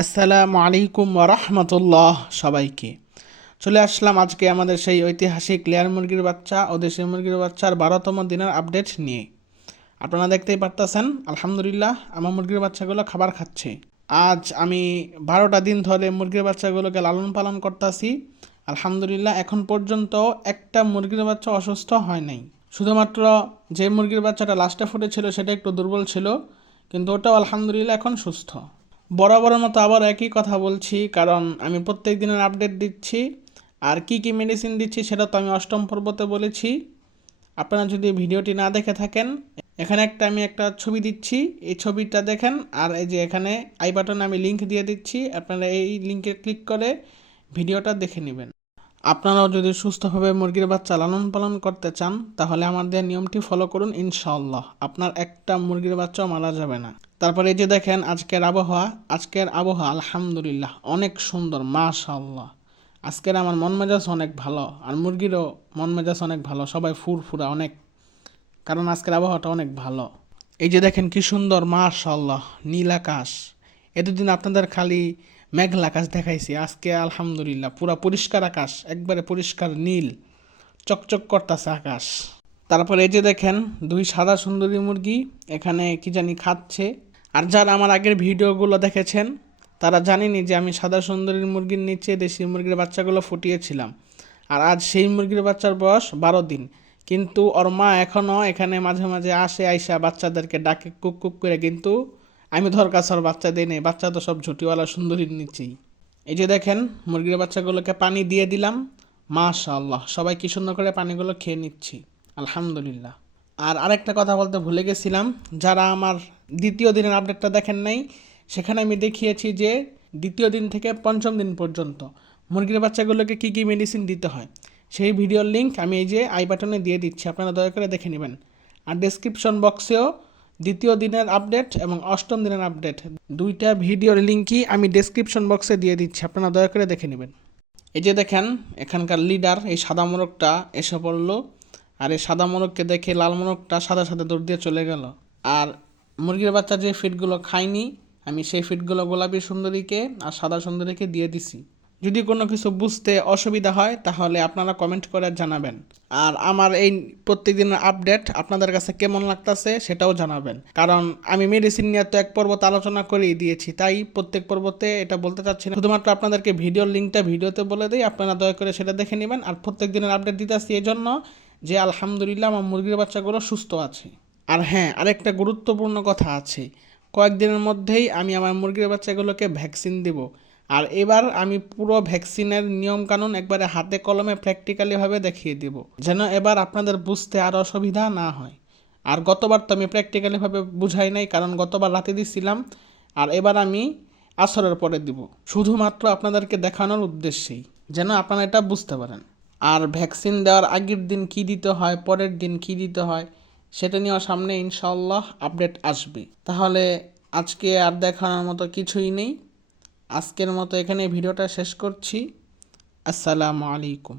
আসসালামু আলাইকুম ওরহমতুল্লাহ। সবাইকে চলে আসলাম আজকে আমাদের সেই ঐতিহাসিক লেয়ার মুরগির বাচ্চা ও দেশি মুরগির বাচ্চার 12তম দিনের আপডেট নিয়ে। আপনারা দেখতেই পারতেছেন, আলহামদুলিল্লাহ আমার মুরগির বাচ্চাগুলো খাবার খাচ্ছে। আজ আমি 12টা দিন ধরে মুরগির বাচ্চাগুলোকে লালন পালন করতেছি। আলহামদুলিল্লাহ এখন পর্যন্ত একটা মুরগির বাচ্চা অসুস্থ হয় নাই। শুধুমাত্র যে মুরগির বাচ্চাটা লাস্টে ফুটেছিল সেটা একটু দুর্বল ছিল, কিন্তু ওটাও আলহামদুলিল্লাহ এখন সুস্থ। বরাবরের মতো আবার একই কথা বলছি, কারণ আমি প্রত্যেক দিনের আপডেট দিচ্ছি। আর কি কি মেডিসিন দিচ্ছি সেটা তো আমি অষ্টম পর্বতে বলেছি। আপনারা যদি ভিডিওটি না দেখে থাকেন, এখানে আমি একটা ছবি দিচ্ছি, এই ছবিটা দেখেন। আর এই যে এখানে আই বাটনে আমি লিঙ্ক দিয়ে দিচ্ছি, আপনারা এই লিঙ্কে ক্লিক করে ভিডিওটা দেখে নেবেন। আপনারাও যদি সুস্থভাবে মুরগির বাচ্চা লালন পালন করতে চান, তাহলে আমাদের নিয়মটি ফলো করুন, ইনশাআল্লাহ আপনার একটা মুরগির বাচ্চাও মারা যাবে না। তারপরে এই যে দেখেন আজকের আবহাওয়া আলহামদুলিল্লাহ অনেক সুন্দর, মাশাআল্লাহ। আজকের আমার মন মেজাজ অনেক ভালো, আর মুরগিরও মন মেজাজ অনেক ভালো, সবাই ফুরফুরা অনেক, কারণ আজকের আবহাওয়াটা অনেক ভালো। এই যে দেখেন কি সুন্দর, মাশাআল্লাহ, নীল আকাশ। এতদিন আপনাদের খালি মেঘলা আকাশ দেখাইছি, আজকে আলহামদুলিল্লাহ পুরা পরিষ্কার আকাশ, একবারে পরিষ্কার নীল চকচক করতেছে আকাশ। তারপরে এই যে দেখেন দুই সাদা সুন্দরী মুরগি এখানে কি জানি খাচ্ছে। আর যারা আমার আগের ভিডিওগুলো দেখেছেন তারা জানেনই যে আমি সাদা সুন্দরী মুরগির নিচে দেশি মুরগির বাচ্চাগুলো ফুটিয়েছিলাম। আর আজ সেই মুরগির বাচ্চার বয়স 12 দিন, কিন্তু ওর মা এখনও এখানে মাঝে মাঝে আসে, আইসা বাচ্চাদেরকে ডাকে কুক কুক করে, কিন্তু আমি ধর কাছে ওর বাচ্চা দিই নেই, বাচ্চা তো সব ঝুটিওয়ালা সুন্দরীর নিচেই। এই যে দেখেন মুরগির বাচ্চাগুলোকে পানি দিয়ে দিলাম, মাশাআল্লাহ সবাই কি সুন্দর করে পানিগুলো খেয়ে নিচ্ছি, আলহামদুলিল্লাহ। আর আরেকটা কথা বলতে ভুলে গেছিলাম, যারা আমার দ্বিতীয় দিনের আপডেটটা দেখেন নাই, সেখানে আমি দেখিয়েছি যে দ্বিতীয় দিন থেকে পঞ্চম দিন পর্যন্ত মুরগির বাচ্চাগুলোকে কী কী মেডিসিন দিতে হয়। সেই ভিডিওর লিঙ্ক আমি এই যে আই বাটনে দিয়ে দিচ্ছি, আপনারা দয়া করে দেখে নেবেন। আর ডেসক্রিপশন বক্সেও দ্বিতীয় দিনের আপডেট এবং অষ্টম দিনের আপডেট দুইটা ভিডিওর লিঙ্কই আমি ডেসক্রিপশন বক্সে দিয়ে দিচ্ছি, আপনারা দয়া করে দেখে নেবেন। এই যে দেখেন এখানকার লিডার এই সাদা মোরগটা এসে পড়লো, আর এই সাদা মোরগকে দেখে লাল মোরগটা সাথে সাথে দৌড় দিয়ে চলে গেল। আর মুরগির বাচ্চা যে ফিডগুলো খায়নি, আমি সেই ফিডগুলো গোলাপি সুন্দরীকে আর সাদা সুন্দরীকে দিয়ে দিছি। যদি কোনো কিছু বুঝতে অসুবিধা হয় তাহলে আপনারা কমেন্ট করে জানাবেন। আর আমার এই প্রত্যেকদিনের আপডেট আপনাদের কাছে কেমন লাগতেছে সেটাও জানাবেন, কারণ আমি মেডিসিন নিয়ে তো এক পর্বতে আলোচনা করেই দিয়েছি, তাই প্রত্যেক পর্বতে এটা বলতে চাচ্ছি না, শুধুমাত্র আপনাদেরকে ভিডিওর লিঙ্কটা ভিডিওতে বলে দিই, আপনারা দয়া করে সেটা দেখে নেবেন। আর প্রত্যেক দিনের আপডেট দিতে আসছি এই জন্য যে আলহামদুলিল্লাহ আমার মুরগির বাচ্চাগুলো সুস্থ আছে। আর হ্যাঁ, আরেকটা গুরুত্বপূর্ণ কথা আছে, কয়েকদিনের মধ্যেই আমি আমার মুরগির বাচ্চাগুলোকে ভ্যাকসিন দেব। আর এবার আমি পুরো ভ্যাকসিনের নিয়মকানুন একবারে হাতে কলমে প্র্যাকটিক্যালিভাবে দেখিয়ে দেব, যেন এবার আপনাদের বুঝতে আর অসুবিধা না হয়। আর গতবার তো আমি প্র্যাকটিক্যালিভাবে বুঝাই নাই, কারণ গতবার রাতে দিছিলাম, আর এবার আমি আসরের পরে দিব, শুধুমাত্র আপনাদেরকে দেখানোর উদ্দেশ্যেই, যেন আপনারা এটা বুঝতে পারেন। আর ভ্যাকসিন দেওয়ার আগের দিন কী দিতে হয়, পরের দিন কী দিতে হয়, সেটা নিয়েও সামনে ইনশাআল্লাহ আপডেট আসবে। তাহলে আজকে আর দেখানোর মতো কিছুই নেই, আজকের মতো এখানে ভিডিওটা শেষ করছি। আসসালামু আলাইকুম।